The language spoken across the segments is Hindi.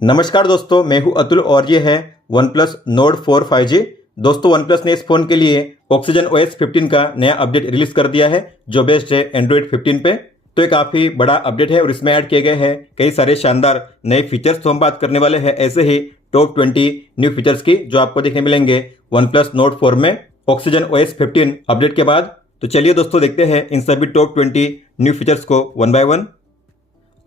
नमस्कार दोस्तों, मैं हूं अतुल और ये है OnePlus Nord 4 5G। दोस्तों, OnePlus ने इस फ़ोन के लिए Oxygen OS 15 का नया अपडेट रिलीज़ कर दिया है जो बेस्ड है Android 15 पे। तो ये काफ़ी बड़ा अपडेट है और इसमें ऐड किए गए हैं कई सारे शानदार नए फीचर्स। तो हम बात करने वाले हैं ऐसे ही टॉप 20 न्यू फीचर्स की जो आपको देखने मिलेंगे OnePlus Nord 4 में Oxygen OS 15 अपडेट के बाद। तो चलिए दोस्तों, देखते हैं इन सभी टॉप 20 न्यू फीचर्स को वन बाय वन।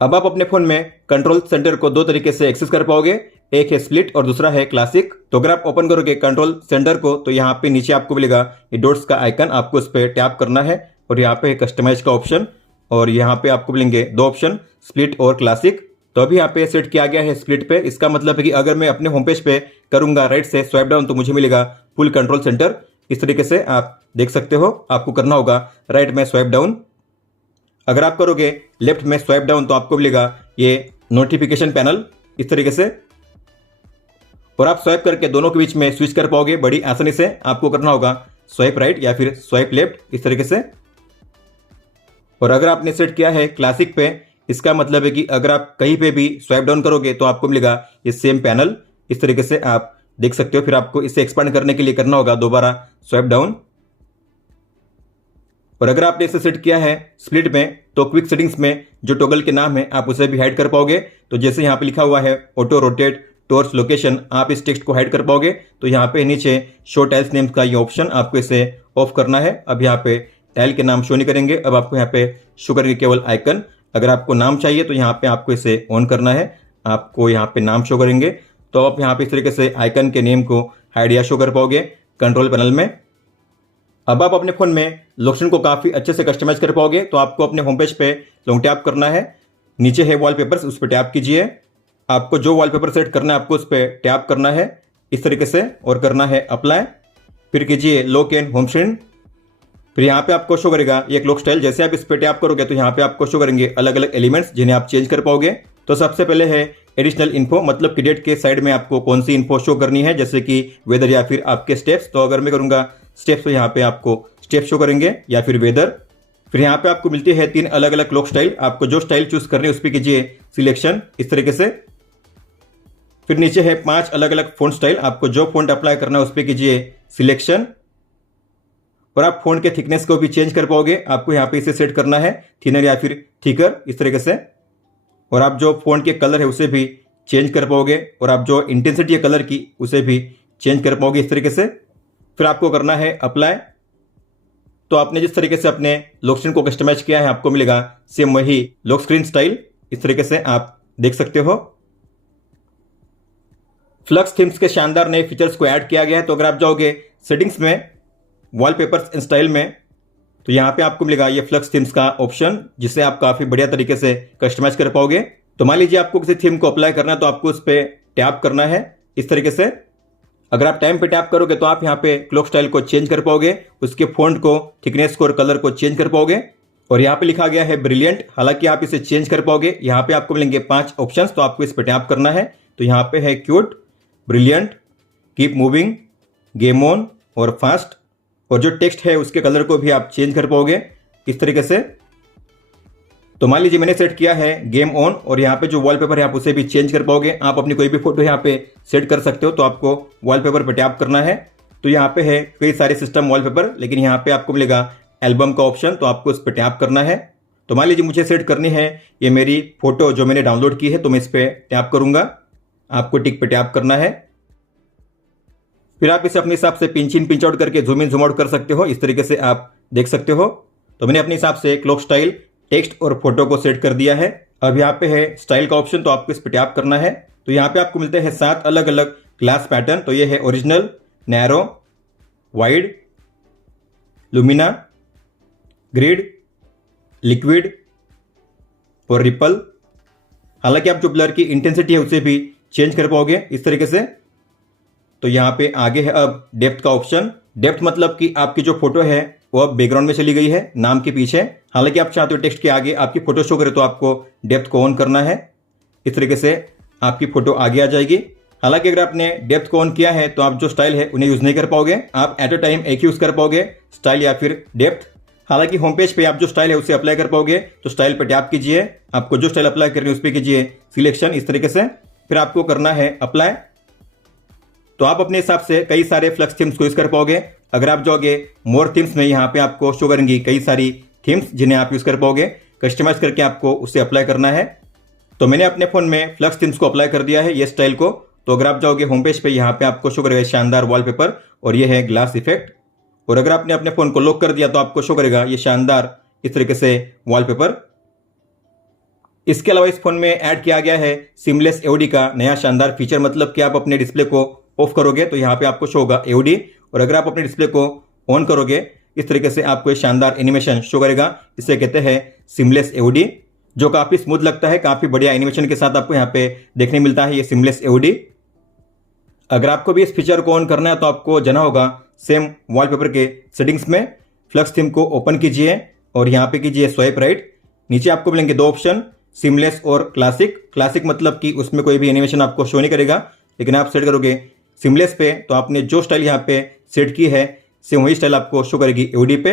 अब आप अपने फोन में कंट्रोल सेंटर को दो तरीके से एक्सेस कर पाओगे, एक है स्प्लिट और दूसरा है क्लासिक। तो अगर आप ओपन करोगे कंट्रोल सेंटर को तो यहाँ पे नीचे आपको मिलेगा ये डॉट्स का आइकन, आपको उस पर टैप करना है और यहाँ पे है कस्टमाइज का ऑप्शन और यहाँ पे आपको मिलेंगे दो ऑप्शन, स्प्लिट और क्लासिक। तो अभी यहाँ पे सेट किया गया है स्प्लिट पे। इसका मतलब है कि अगर मैं अपने होम पेज पे करूंगा राइट से स्वाइप डाउन तो मुझे मिलेगा फुल कंट्रोल सेंटर। इस तरीके से आप देख सकते हो, आपको करना होगा राइट में स्वाइप डाउन। अगर आप करोगे लेफ्ट में स्वाइप डाउन तो आपको मिलेगा ये नोटिफिकेशन पैनल इस तरीके से, और आप स्वाइप करके दोनों के बीच में स्विच कर पाओगे बड़ी आसानी से। आपको करना होगा स्वाइप राइट या फिर स्वाइप लेफ्ट इस तरीके से। और अगर आपने सेट किया है क्लासिक पे, इसका मतलब है कि अगर आप कहीं पे भी स्वाइप डाउन करोगे तो आपको मिलेगा ये सेम पैनल इस तरीके से, आप देख सकते हो। फिर आपको इसे एक्सपांड करने के लिए करना होगा दोबारा स्वाइप डाउन। और अगर आपने इसे सेट किया है स्प्लिट में तो क्विक सेटिंग्स में जो टॉगल के नाम है आप उसे भी हाइड कर पाओगे। तो जैसे यहाँ पे लिखा हुआ है ऑटो रोटेट टॉर्च लोकेशन, आप इस टेक्स्ट को हाइड कर पाओगे। तो यहाँ पे नीचे शो टाइल्स नेम्स का ये ऑप्शन, आपको इसे ऑफ करना है। अब यहाँ पे टाइल के नाम शो नहीं करेंगे, अब आपको यहाँ पे शो करेंगे केवल आइकन। अगर आपको नाम चाहिए तो यहाँ पे आपको इसे ऑन करना है, आपको यहाँ पे नाम शो करेंगे। तो आप यहाँ पे इस तरीके से आइकन के नेम को हाइड या शो कर पाओगे कंट्रोल पैनल में। अब आप अपने फोन में लोकेशन को काफी अच्छे से कस्टमाइज कर पाओगे। तो आपको अपने होम पेज पे लॉन्ग टैप करना है, नीचे है वॉलपेपर्स, उस पर टैप कीजिए। आपको जो वॉलपेपर सेट करना है आपको उस पर टैप करना है इस तरीके से और करना है अप्लाई। फिर कीजिए लॉक एंड होम स्क्रीन। फिर यहाँ पे आपको शो करेगा ये क्लॉक स्टाइल। जैसे आप इस पर टैप करोगे तो यहाँ पे आपको शो करेंगे अलग अलग एलिमेंट्स जिन्हें आप चेंज कर पाओगे। तो सबसे पहले है एडिशनल इन्फो, मतलब कि डेट के साइड में आपको कौन सी इन्फो शो करनी है, जैसे कि वेदर या फिर आपके स्टेप्स। तो अगर मैं करूंगा स्टेप्स तो यहाँ पे आपको स्टेप शो करेंगे या फिर वेदर। फिर यहाँ पे आपको मिलती है 3 अलग अलग क्लॉक स्टाइल, आपको जो स्टाइल चूज करनी है उस पर कीजिए सिलेक्शन इस तरीके से। फिर नीचे है 5 अलग अलग फोन स्टाइल, आपको जो फोन अप्लाई करना है उस पर कीजिए सिलेक्शन। और आप फोन के थिकनेस को भी चेंज कर पाओगे, आपको यहाँ पे इसे सेट करना है थिनर या फिर थिकर इस तरीके से। और आप जो फोन के कलर है उसे भी चेंज कर पाओगे और आप जो इंटेंसिटी है कलर की उसे भी चेंज कर पाओगे इस तरीके से। फिर आपको करना है अप्लाई। तो आपने जिस तरीके से अपने लॉक स्क्रीन को कस्टमाइज किया है आपको मिलेगा सेम वही लॉक स्क्रीन स्टाइल इस तरीके से, आप देख सकते हो। फ्लक्स थीम्स के शानदार नए फीचर्स को ऐड किया गया है। तो अगर आप जाओगे सेटिंग्स में वॉलपेपर्स एंड स्टाइल में तो यहाँ पे आपको मिलेगा ये फ्लक्स थीम्स का ऑप्शन, जिसे आप काफी बढ़िया तरीके से कस्टमाइज कर पाओगे। तो मान लीजिए आपको किसी थीम को अप्लाई करना है तो आपको उस पर टैप करना है इस तरीके से। अगर आप टाइम पे टैप करोगे तो आप यहाँ पे क्लॉक स्टाइल को चेंज कर पाओगे, उसके फॉन्ट को, थिकनेस को और कलर को चेंज कर पाओगे। और यहाँ पे लिखा गया है ब्रिलियंट, हालांकि आप इसे चेंज कर पाओगे। यहाँ पे आपको मिलेंगे 5 ऑप्शन, तो आपको इस पर टैप करना है। तो यहाँ पे है cute, brilliant, keep moving, game on और फास्ट। और जो टेक्स्ट है उसके कलर को भी आप चेंज कर पाओगे इस तरीके से। तो मान लीजिए मैंने सेट किया है गेम ऑन और यहाँ पे जो वॉलपेपर है आप उसे भी चेंज कर पाओगे। आप अपनी कोई भी फोटो यहाँ पे सेट कर सकते हो। तो आपको वॉलपेपर पे टैप करना है। तो यहाँ पे है कई सारे सिस्टम वॉलपेपर, लेकिन यहाँ पे आपको मिलेगा एल्बम का ऑप्शन, तो आपको इस पर टैप करना है। तो मान लीजिए मुझे सेट करनी है ये मेरी फोटो जो मैंने डाउनलोड की है, तो मैं इस पर टैप करूंगा, आपको टिक पे टैप करना है। फिर आप इसे अपने हिसाब से पिंच इन पिंच आउट करके जूम इन जूम आउट कर सकते हो, इस तरीके से आप देख सकते हो। तो मैंने अपने हिसाब से क्लॉक स्टाइल, टेक्स्ट और फोटो को सेट कर दिया है। अब यहाँ पे है स्टाइल का ऑप्शन, तो आपको इस पर टैप करना है। तो यहाँ पे आपको मिलते हैं 7 अलग अलग ग्लास पैटर्न। तो ये है original, narrow, wide, lumina, grid, liquid और रिपल। हालांकि आप जो ब्लर की इंटेंसिटी है उसे भी चेंज कर पाओगे इस तरीके से। तो यहाँ पे आगे है अब डेप्थ का ऑप्शन। डेप्थ मतलब कि आपकी जो फोटो है वो अब बैकग्राउंड में चली गई है नाम के पीछे। हालांकि आप चाहते हो टेक्स्ट के आगे आपकी फोटो शो करे तो आपको डेप्थ को ऑन करना है, इस तरीके से आपकी फोटो आगे आ जाएगी। हालांकि अगर आपने डेप्थ को ऑन किया है तो आप जो स्टाइल है उन्हें यूज नहीं कर पाओगे, आप एट अ टाइम एक ही यूज कर पाओगे, स्टाइल या फिर डेप्थ। हालांकि होम पेज पे आप जो स्टाइल है उसे अप्लाई कर पाओगे। तो स्टाइल पे टैप कीजिए, आपको जो स्टाइल अप्लाई करनी है उस पर कीजिए सिलेक्शन इस तरीके से। फिर आपको करना है अप्लाई। तो आप अपने हिसाब से कई सारे फ्लक्स थीम्स को यूज कर पाओगे। अगर आप जाओगे मोर थीम्स में, यहाँ पे आपको शो करेंगी कई सारी थीम्स जिन्हें आप यूज कर पाओगे। कस्टमाइज करके आपको उसे अप्लाई करना है। तो मैंने अपने फोन में फ्लक्स थीम्स को अप्लाई कर दिया है, ये स्टाइल को। तो अगर आप जाओगे होम पेज पे, यहाँ पे आपको शो करेगा शानदार वॉलपेपर और ये है ग्लास इफेक्ट। और अगर आपने अपने फोन को लॉक कर दिया तो आपको शो करेगा ये शानदार इस तरीके से वॉलपेपर। इसके अलावा इस फोन में ऐड किया गया है सिमलेस एओडी का नया शानदार फीचर, मतलब कि आप अपने डिस्प्ले को ऑफ करोगे तो यहाँ पे आपको शो होगा एओडी, और अगर आप अपने डिस्प्ले को ऑन करोगे इस तरीके से आपको ये शानदार एनिमेशन शो करेगा। इसे कहते हैं सिमलेस एओडी, जो काफी स्मूथ लगता है, काफी बढ़िया एनिमेशन के साथ आपको यहाँ पे देखने मिलता है ये सिमलेस एओडी। अगर आपको भी इस फीचर को ऑन करना है तो आपको जाना होगा सेम वॉलपेपर के सेटिंग्स में, फ्लक्स थीम को ओपन कीजिए और यहाँ पे कीजिए स्वाइप राइट। नीचे आपको मिलेंगे दो ऑप्शन, सिमलेस और क्लासिक। क्लासिक मतलब कि उसमें कोई भी एनिमेशन आपको शो नहीं करेगा, लेकिन आप सेट करोगे सिमलेस पे तो आपने जो स्टाइल यहाँ पे सेट की है सेम वही स्टाइल आपको शो करेगी एओडी पे।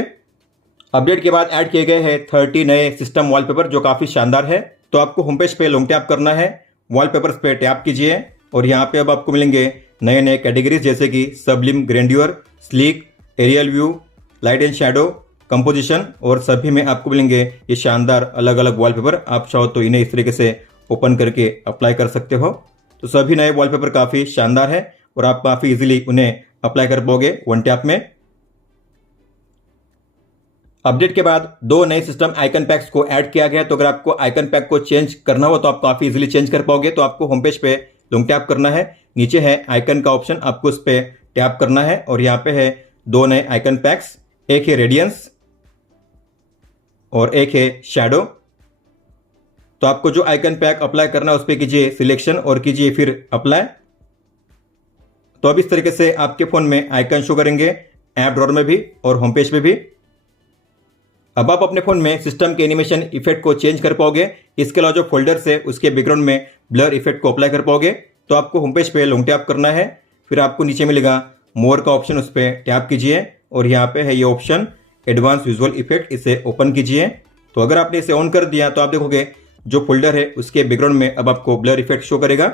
अपडेट के बाद ऐड किए गए हैं 30 नए सिस्टम वॉलपेपर जो काफी शानदार है। तो आपको होम पेज पे लॉन्ग टैप करना है, वॉलपेपर्स पे टैप कीजिए और यहाँ पे अब आपको मिलेंगे नए नए कैटेगरीज जैसे कि sublime grandeur, sleek, aerial view, light and shadow, composition, और सभी में आपको मिलेंगे ये शानदार अलग अलग वॉलपेपर। आप चाहो तो इन्हें इस तरीके से ओपन करके अप्लाई कर सकते हो। तो सभी नए वॉलपेपर काफी शानदार है और आप काफी इजीली उन्हें अप्लाई कर पाओगे वन टैप में। अपडेट के बाद दो नए सिस्टम आइकन पैक्स को ऐड किया गया। तो अगर आपको आइकन पैक को चेंज करना हो तो आप काफी इजीली चेंज कर पाओगे। तो आपको होम पेज पे लॉन्ग टैप करना है, नीचे है आइकन का ऑप्शन, आपको उस पर टैप करना है और यहाँ पे है दो नए आइकन पैक्स, एक है रेडियंस और एक है शैडो। तो आपको जो आइकन पैक अप्लाई करना है उस पर कीजिए सिलेक्शन और कीजिए फिर अप्लाई। तो अब इस तरीके से आपके फोन में आइकन शो करेंगे ऐप ड्रॉअर में भी और होम पेज पे भी। अब आप अपने फोन में सिस्टम के एनिमेशन इफेक्ट को चेंज कर पाओगे। इसके अलावा जो फोल्डर्स है उसके बैकग्राउंड में ब्लर इफेक्ट को अप्लाई कर पाओगे। तो आपको होम पेज पे लॉन्ग टैप करना है, फिर आपको नीचे मिलेगा मोर का ऑप्शन, उस पर टैप कीजिए और यहाँ पे है ये ऑप्शन एडवांस विजुअल इफेक्ट, इसे ओपन कीजिए। तो अगर आपने इसे ऑन कर दिया तो आप देखोगे जो फोल्डर है उसके बैकग्राउंड में अब आपको ब्लर इफेक्ट शो करेगा।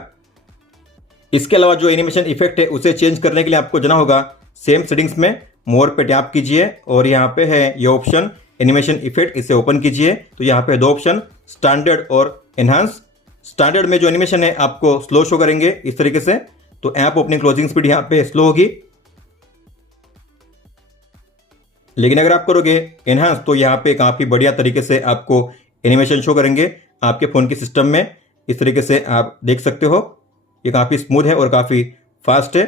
इसके अलावा जो एनिमेशन इफेक्ट है उसे चेंज करने के लिए आपको जाना होगा सेम सेटिंग्स में, मोर पे टैप कीजिए और यहाँ पे है ये ऑप्शन एनिमेशन इफेक्ट, इसे ओपन कीजिए। तो यहाँ पे दो ऑप्शन स्टैंडर्ड और एनहांस। स्टैंडर्ड में जो एनिमेशन है आपको स्लो शो करेंगे इस तरीके से, तो ऐप ओपनिंग क्लोजिंग स्पीड यहाँ पे स्लो होगी। लेकिन अगर आप करोगे एनहांस तो यहाँ पे काफी बढ़िया तरीके से आपको एनिमेशन शो करेंगे आपके फोन के सिस्टम में। इस तरीके से आप देख सकते हो ये काफी स्मूथ है और काफी फास्ट है।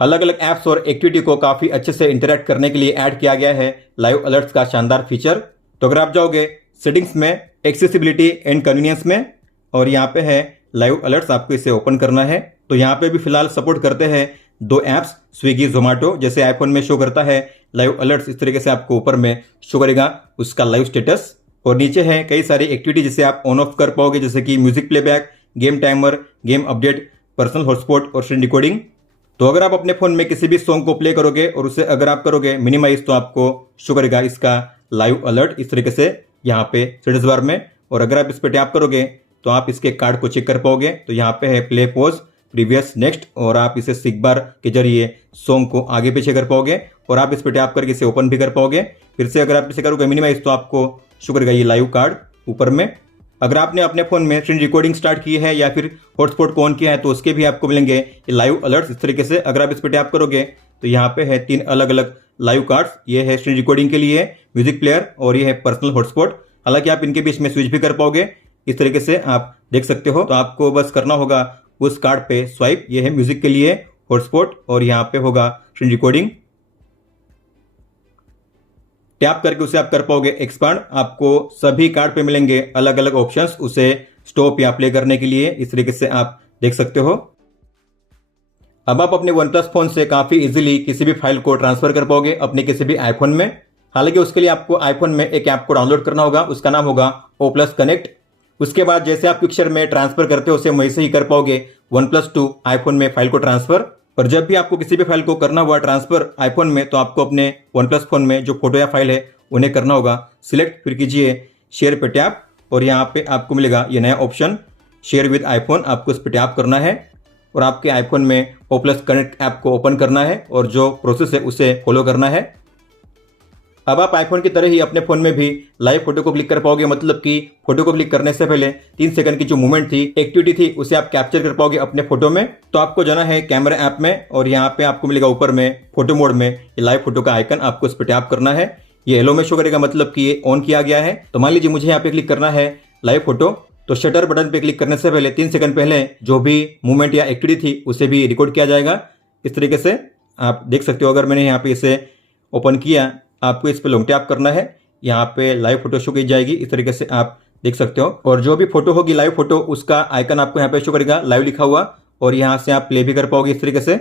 अलग अलग ऐप्स और एक्टिविटी को काफी अच्छे से इंटरैक्ट करने के लिए ऐड किया गया है लाइव अलर्ट्स का शानदार फीचर। तो अगर आप जाओगे सेटिंग्स में, एक्सेसिबिलिटी एंड कन्वीनियंस में, और यहाँ पे है लाइव अलर्ट्स, आपको इसे ओपन करना है। तो यहाँ पे भी फिलहाल सपोर्ट करते हैं दो ऐप्स, स्विगी जोमेटो। जैसे आईफोन में शो करता है लाइव अलर्ट्स, इस तरीके से आपको ऊपर में शो करेगा उसका लाइव स्टेटस, और नीचे है कई सारी एक्टिविटी जिसे आप ऑन ऑफ कर पाओगे जैसे कि music playback, game timer, game update, personal hotspot और स्क्रीन रिकॉर्डिंग। तो अगर आप अपने फोन में किसी भी सॉन्ग को प्ले करोगे और उसे अगर आप करोगे मिनिमाइज तो आपको शो करेगा इसका लाइव अलर्ट इस तरीके से यहाँ पे स्टेटस बार में। और अगर आप इस पर टैप करोगे तो आप इसके कार्ड को चेक कर पाओगे। तो यहाँ पे है प्ले, पॉज, प्रीवियस, नेक्स्ट, और आप इसे सिक बार के जरिए सॉन्ग को आगे पीछे कर पाओगे और आप इस पर टैप करके इसे ओपन भी कर पाओगे। फिर से अगर आप इसे करोगे मिनिमाइज तो आपको शो करेगा ये लाइव कार्ड ऊपर में। अगर आपने अपने फोन में स्क्रीन रिकॉर्डिंग स्टार्ट की है या फिर हॉटस्पॉट को ऑन किया है तो उसके भी आपको मिलेंगे ये लाइव अलर्ट्स इस तरीके से। अगर आप इस पर टैप करोगे तो यहाँ पे है 3 अलग अलग लाइव कार्ड्स, ये है स्क्रीन रिकॉर्डिंग के लिए, म्यूजिक प्लेयर और ये है पर्सनल हॉटस्पॉट। हालांकि आप इनके बीच में स्विच भी कर पाओगे इस तरीके से, आप देख सकते हो। तो आपको बस करना होगा उस कार्ड पे स्वाइप, ये है म्यूजिक के लिए हॉटस्पॉट और यहाँ पे होगा स्क्रीन रिकॉर्डिंग, टैप करके उसे आप कर पाओगे एक्सपांड। आपको सभी कार्ड पे मिलेंगे अलग अलग ऑप्शंस उसे स्टॉप या प्ले करने के लिए, इस तरीके से आप देख सकते हो। अब आप अपने OnePlus फोन से काफी इजीली किसी भी फाइल को ट्रांसफर कर पाओगे अपने किसी भी आईफोन में। हालांकि उसके लिए आपको आईफोन में एक ऐप को डाउनलोड करना होगा, उसका नाम होगा O+ कनेक्ट। उसके बाद जैसे आप पिक्चर में ट्रांसफर करते हो सेम वैसे ही कर पाओगे OnePlus 2 आईफोन में फाइल को ट्रांसफर। और जब भी आपको किसी भी फाइल को करना हुआ ट्रांसफर आईफोन में तो आपको अपने OnePlus फोन में जो फोटो या फाइल है उन्हें करना होगा सिलेक्ट, फिर कीजिए शेयर पे टैप और यहाँ पे आपको मिलेगा ये नया ऑप्शन शेयर विद आईफोन, आपको इस पर टैप करना है और आपके आईफोन में O+ कनेक्ट ऐप को ओपन करना है और जो प्रोसेस है उसे फॉलो करना है। अब आप आईफोन की तरह ही अपने फ़ोन में भी लाइव फोटो को क्लिक कर पाओगे, मतलब कि फोटो को क्लिक करने से पहले 3 सेकंड की जो मूवमेंट थी, एक्टिविटी थी, उसे आप कैप्चर कर पाओगे अपने फोटो में। तो आपको जाना है कैमरा ऐप में और यहाँ पे आपको मिलेगा ऊपर में फोटो मोड में ये लाइव फोटो का आइकन, आपको इस पर टैप करना है। ये येलो में शो करेगा, मतलब कि ये ऑन किया गया है। तो मान लीजिए मुझे यहाँ पे क्लिक करना है लाइव फोटो, तो शटर बटन पे क्लिक करने से पहले 3 सेकंड पहले जो भी मूवमेंट या एक्टिविटी थी उसे भी रिकॉर्ड किया जाएगा। इस तरीके से आप देख सकते हो। अगर मैंने यहाँ पे इसे ओपन किया, आपको इस पे लॉन्ग टैप करना है, यहाँ पे लाइव फोटो शो की जाएगी। इस तरीके से आप देख सकते हो और जो भी फोटो होगी लाइव फोटो, उसका आइकन आपको यहाँ पे शो करेगा लाइव लिखा हुआ, और यहाँ से आप प्ले भी कर पाओगे इस तरीके से।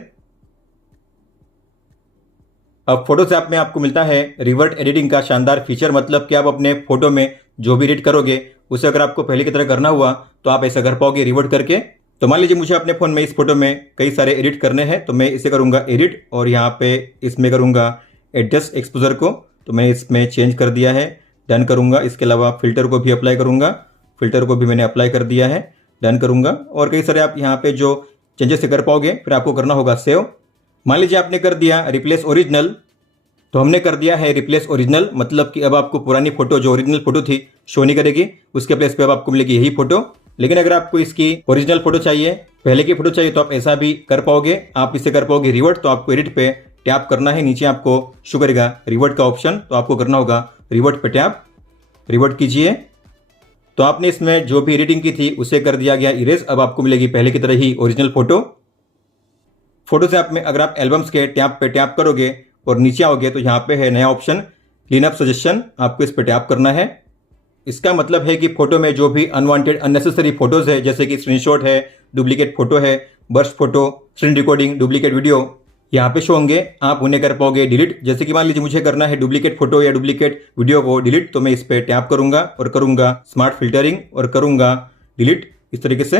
अब फोटोज ऐप में आपको मिलता है रिवर्ट एडिटिंग का शानदार फीचर, मतलब कि आप अपने फोटो में जो भी एडिट करोगे उसे अगर आपको पहले की तरह करना हुआ तो आप ऐसा कर पाओगे रिवर्ट करके। तो मान लीजिए मुझे अपने फोन में इस फोटो में कई सारे एडिट करने हैं, तो मैं इसे करूंगा एडिट और यहाँ पे इसमें करूंगा एडजस्ट एक्सपोजर को, तो मैं इसमें चेंज कर दिया है, डन करूंगा। इसके अलावा फिल्टर को भी अप्लाई करूंगा, फिल्टर को भी मैंने अप्लाई कर दिया है, डन करूंगा। और कई सारे आप यहाँ पे जो चेंजेस कर पाओगे, फिर आपको करना होगा सेव। मान लीजिए आपने कर दिया रिप्लेस ओरिजिनल, तो हमने कर दिया है रिप्लेस ओरिजिनल, मतलब कि अब आपको पुरानी फोटो जो ओरिजिनल फोटो थी शो नहीं करेगी, उसके प्लेस पे अब आपको मिलेगी यही फोटो। लेकिन अगर आपको इसकी ओरिजिनल फोटो चाहिए, पहले की फोटो चाहिए, तो आप ऐसा भी कर पाओगे। आप इसे कर पाओगे रिवर्ट, तो आपको एडिट पे टैप करना है, नीचे आपको शो करेगा रिवर्ट का ऑप्शन, तो आपको करना होगा रिवर्ट पे टैप, रिवर्ट कीजिए। तो आपने इसमें जो भी एडिटिंग की थी उसे कर दिया गया इरेज। अब आपको मिलेगी पहले की तरह ही ओरिजिनल फोटो। फोटोज ऐप में अगर आप एल्बम्स के टैब पे टैप करोगे और नीचे आओगे तो यहाँ पे है नया ऑप्शन क्लीन अप सजेशन, आपको इस पे टैप करना है। इसका मतलब है कि फोटो में जो भी अनवांटेड अननेसेसरी फोटोज है, जैसे कि स्क्रीनशॉट है, डुप्लीकेट फोटो है, burst photo, screen recording, duplicate video, यहाँ पे शो होंगे, आप उन्हें कर पाओगे डिलीट। जैसे कि मान लीजिए मुझे करना है डुप्लीकेट फोटो या डुप्लीकेट वीडियो को डिलीट, तो मैं इस पे टैप करूंगा और करूंगा स्मार्ट फिल्टरिंग और करूंगा डिलीट इस तरीके से।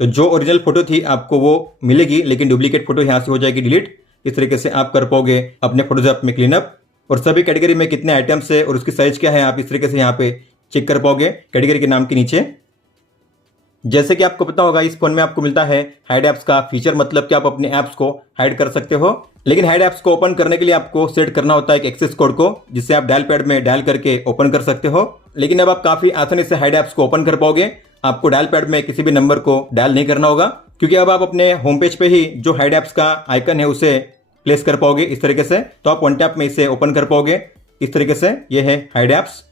तो जो ओरिजिनल फोटो थी आपको वो मिलेगी, लेकिन डुप्लीकेट फोटो यहाँ से हो जाएगी डिलीट। इस तरीके से आप कर पाओगे अपने फोटोज ऐप में क्लीनअप। और सभी कैटेगरी में कितने आइटम्स है और उसकी साइज क्या है, आप इस तरीके से यहाँ पे चेक कर पाओगे कैटेगरी के नाम के नीचे। जैसे कि आपको पता होगा इस फोन में आपको मिलता है हाइड ऐप्स का फीचर, मतलब कि आप अपने ऐप्स को हाइड कर सकते हो। लेकिन हाइड ऐप्स को ओपन करने के लिए आपको सेट करना होता है एक एक्सेस कोड को, जिससे आप डायल पैड में डायल करके ओपन कर सकते हो। लेकिन अब आप काफी आसानी से हाइड ऐप्स को ओपन कर पाओगे। आपको डायल पैड में किसी भी नंबर को डायल नहीं करना होगा, क्योंकि अब आप अपने होम पेज पे ही जो हाइड ऐप्स का आइकन है उसे प्लेस कर पाओगे इस तरीके से। तो आप वन टैप में इसे ओपन कर पाओगे इस तरीके से। ये है हाइड ऐप्स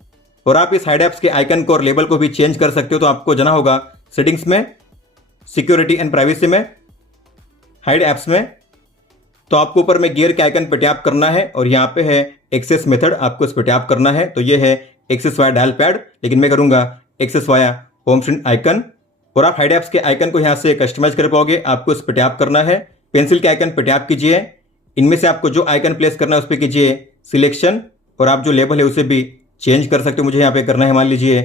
और आप इस हाइड ऐप्स के आइकन को और लेबल को भी चेंज कर सकते हो। तो आपको जाना होगा सेटिंग्स में, सिक्योरिटी एंड प्राइवेसी में, हाइड ऐप्स में। तो आपको ऊपर में गियर के आइकन पर टैप करना है और यहाँ पे है एक्सेस मेथड, आपको इस पर टैप करना है। तो ये है एक्सेस वाया डायल पैड, लेकिन मैं करूंगा access via home screen icon. और आप हाइड ऐप्स के आइकन को यहाँ से कस्टमाइज कर पाओगे, आपको इस पर टैप करना है। पेंसिल के आइकन पर टैप कीजिए, इनमें से आपको जो आइकन प्लेस करना है उस पर कीजिए सिलेक्शन, और आप जो लेबल है उसे भी चेंज कर सकते हो। मुझे यहाँ पे करना है मान लीजिए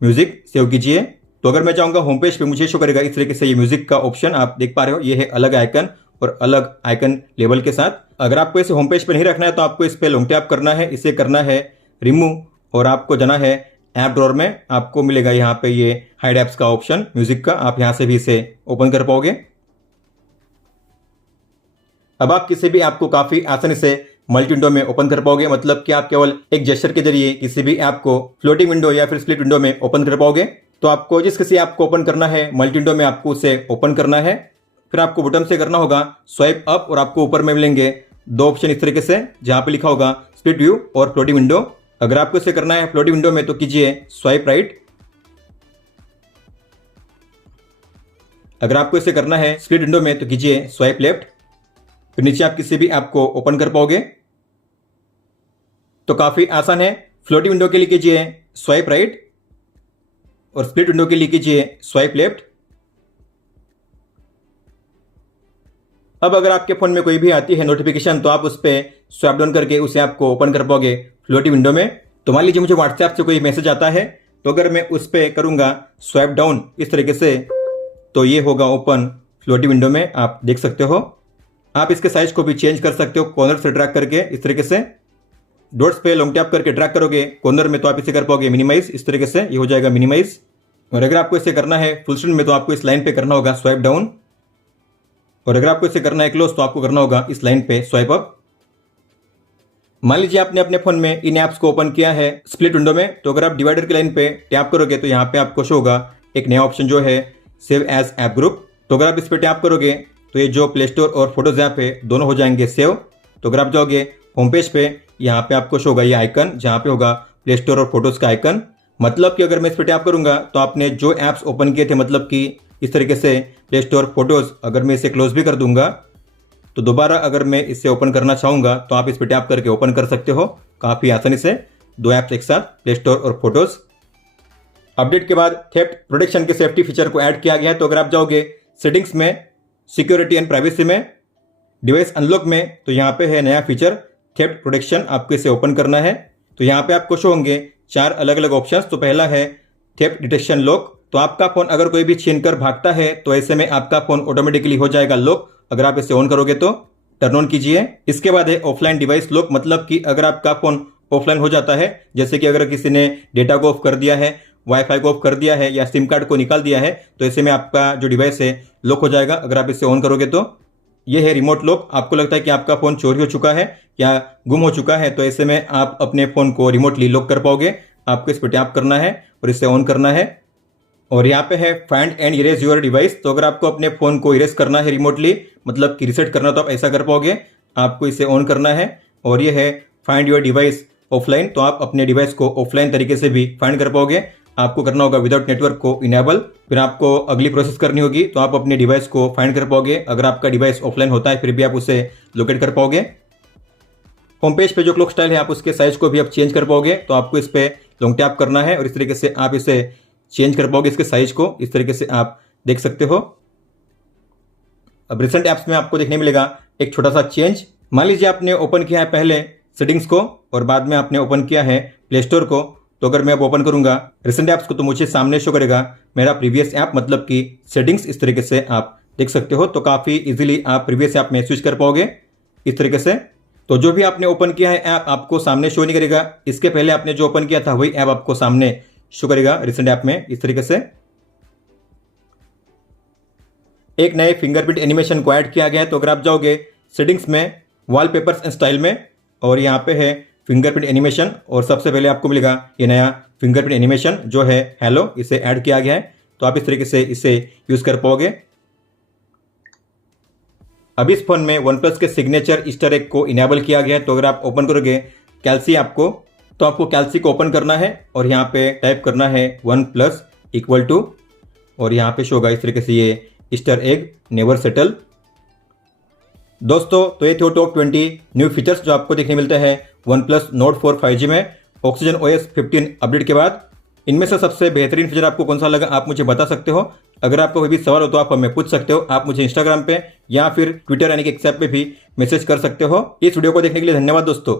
म्यूजिक, सेव कीजिए। तो अगर मैं चाहूंगा होम पेज पे मुझे शो करेगा इस तरीके से ये म्यूजिक का ऑप्शन, आप देख पा रहे हो। ये है अलग आइकन और अलग आइकन लेबल के साथ। अगर आपको इसे होम पेज पे नहीं रखना है तो आपको इस पे लॉन्ग टैप करना है, इसे करना है रिमूव और आपको जाना है ऐप ड्रॉअर में। आपको मिलेगा यहाँ पे ये हाइड ऐप्स का ऑप्शन म्यूजिक का, आप यहाँ से भी इसे ओपन कर पाओगे। अब आप किसी भी ऐप को काफी आसानी से मल्टी विंडो में ओपन कर पाओगे, मतलब कि आप केवल एक जेस्चर के जरिए किसी भी ऐप को फ्लोटिंग विंडो या फिर स्प्लिट विंडो में ओपन कर पाओगे। तो आपको जिस किसी ऐप को ओपन करना है मल्टी विंडो में, आपको उसे ओपन करना है। फिर आपको बटन से करना होगा स्वाइप अप और आपको ऊपर में मिलेंगे दो ऑप्शन इस तरीके से, जहां पे लिखा होगा स्प्लिट व्यू और फ्लोटिंग विंडो। अगर आपको इसे करना है फ्लोटिंग विंडो में तो कीजिए स्वाइप राइट। अगर आपको इसे करना है स्प्लिट विंडो में तो कीजिए स्वाइप लेफ्ट। फिर नीचे आप किसी भी ऐप को ओपन कर पाओगे। तो काफी आसान है। फ्लोटिंग विंडो के लिए कीजिए स्वाइप राइट और स्प्लिट विंडो के लिए कीजिए स्वाइप लेफ्ट। अब अगर आपके फोन में कोई भी आती है नोटिफिकेशन तो आप उस पर स्वाइप डाउन करके उस ऐप को ओपन कर पाओगे फ्लोटिंग विंडो में। तो मान लीजिए मुझे व्हाट्सएप से कोई मैसेज आता है, तो अगर मैं उस पर करूंगा स्वाइप डाउन इस तरीके से, तो ये होगा ओपन फ्लोटिंग विंडो में, आप देख सकते हो। आप इसके साइज को भी चेंज कर सकते हो कॉर्नर से ड्रैग करके इस तरीके से। डॉट्स पे लॉन्ग टैप करके ड्रैग करोगे कॉर्नर में तो आप इसे कर पाओगे मिनिमाइज, इस तरीके से ये हो जाएगा मिनिमाइज। और अगर आपको इसे करना है फुल स्क्रीन में तो आपको इस लाइन पे करना होगा स्वाइप डाउन, और अगर आपको इसे करना है क्लोज तो आपको करना होगा इस लाइन पे स्वाइप अप। मान लीजिए आपने अपने फोन में इन ऐप्स को ओपन किया है स्प्लिट विंडो में, तो अगर आप डिवाइडर की लाइन पे टैप करोगे तो यहाँ पे आपको शो होगा एक नया ऑप्शन जो है सेव एज ऐप ग्रुप। तो अगर आप इस पर टैप करोगे तो ये जो प्ले स्टोर और फोटोज ऐप है दोनों हो जाएंगे सेव। तो अगर आप जाओगे होम पेज पे, यहाँ पे आपको शो होगा ये आइकन जहाँ पे होगा प्ले स्टोर और फोटोज का आइकन। मतलब कि अगर मैं इस पर टैप करूंगा तो आपने जो ऐप्स ओपन किए थे, मतलब कि इस तरीके से प्ले स्टोर फोटोज, अगर मैं इसे क्लोज भी कर दूंगा तो दोबारा अगर मैं इसे ओपन करना चाहूंगा तो आप इस पर टैप करके ओपन कर सकते हो काफ़ी आसानी से, दो ऐप्स एक साथ, प्ले स्टोर और फोटोज। अपडेट के बाद थेफ्ट प्रोटेक्शन के सेफ्टी फीचर को ऐड किया गया है। तो अगर आप जाओगे सेटिंग्स में, सिक्योरिटी एंड प्राइवेसी में, डिवाइस अनलॉक में, तो यहाँ पे है नया फीचर थेफ्ट प्रोटेक्शन, आपको इसे ओपन करना है। तो यहाँ पे आपको शो होंगे 4 अलग अलग ऑप्शंस। तो पहला है थेफ्ट डिटेक्शन लॉक, तो आपका फोन अगर कोई भी छीन कर भागता है तो ऐसे में आपका फोन ऑटोमेटिकली हो जाएगा लॉक, अगर आप इसे ऑन करोगे तो टर्न ऑन कीजिए। इसके बाद है ऑफलाइन डिवाइस लॉक, मतलब कि अगर आपका फोन ऑफलाइन हो जाता है, जैसे कि अगर किसी ने डेटा को ऑफ कर दिया है, वाईफाई को ऑफ कर दिया है या सिम कार्ड को निकाल दिया है, तो ऐसे में आपका जो डिवाइस है लॉक हो जाएगा अगर आप इसे ऑन करोगे तो। ये है रिमोट लॉक, आपको लगता है कि आपका फ़ोन चोरी हो चुका है या गुम हो चुका है, तो ऐसे में आप अपने फ़ोन को रिमोटली लॉक कर पाओगे। आपको इस पर टैप करना है और इसे ऑन करना है। और यहाँ पे है find and erase your device, तो अगर आपको अपने फ़ोन को इरेज करना है रिमोटली, मतलब कि रिसेट करना, तो आप ऐसा कर पाओगे। आपको इसे ऑन करना है। और ये है फाइंड योर डिवाइस ऑफलाइन, तो आप अपने डिवाइस को ऑफलाइन तरीके से भी फाइंड कर पाओगे। आपको करना होगा विदाउट नेटवर्क को इनेबल, फिर आपको अगली प्रोसेस करनी होगी, तो आप अपने डिवाइस को फाइंड कर पाओगे। अगर आपका डिवाइस ऑफलाइन होता है फिर भी आप उसे लोकेट कर पाओगे। होम पेज पे जो क्लॉक स्टाइल है आप उसके साइज को भी आप चेंज कर पाओगे, तो आपको इस पर लॉन्ग टैप करना है और इस तरीके से आप इसे चेंज कर पाओगे, इसके साइज को इस तरीके से आप देख सकते हो। अब रिसेंट ऐप्स में आपको देखने मिलेगा एक छोटा सा चेंज। मान लीजिए आपने ओपन किया है पहले सेटिंग्स को और बाद में आपने ओपन किया है प्ले स्टोर को, तो अगर मैं अब ओपन करूंगा रिसेंट ऐप्स को तो मुझे सामने शो करेगा मेरा प्रीवियस ऐप, मतलब कि सेटिंग्स इस तरीके से आप देख सकते हो। तो काफ़ी इजीली आप प्रीवियस ऐप में स्विच कर पाओगे इस तरीके से। तो जो भी आपने ओपन किया है ऐप आपको सामने शो नहीं करेगा, इसके पहले आपने जो ओपन किया था वही ऐप आपको सामने शो करेगा रिसेंट ऐप में इस तरीके से। एक नए फिंगरप्रिंट एनिमेशन को ऐड किया गया है। तो अगर आप जाओगे सेटिंग्स में, वॉलपेपर्स एंड स्टाइल में, और यहाँ पे है फिंगरप्रिंट एनिमेशन, और सबसे पहले आपको मिलेगा ये नया फिंगरप्रिंट एनिमेशन जो है हेलो, इसे ऐड किया गया है। तो आप इस तरीके से इसे यूज कर पाओगे। अब इस फोन में OnePlus के सिग्नेचर ईस्टर एग को इनेबल किया गया है। तो अगर आप ओपन करोगे कैल्सी ऐप को, तो आपको कैल्सी को ओपन करना है और यहाँ पे टाइप करना है OnePlus =, और यहाँ पे शो होगा इस तरीके से ये ईस्टर एग नेवर सेटल। दोस्तों तो ये थे टॉप 20 न्यू फीचर्स जो आपको देखने मिलते हैं OnePlus Nord 4 5G में Oxygen OS 15 अपडेट के बाद। इनमें से सबसे बेहतरीन फीचर आपको कौन सा लगा आप मुझे बता सकते हो। अगर आपको कोई भी सवाल हो तो आप हमें पूछ सकते हो। आप मुझे इंस्टाग्राम पे या फिर ट्विटर यानी कि एक्स ऐप पे भी मैसेज कर सकते हो। इस वीडियो को देखने के लिए धन्यवाद दोस्तों।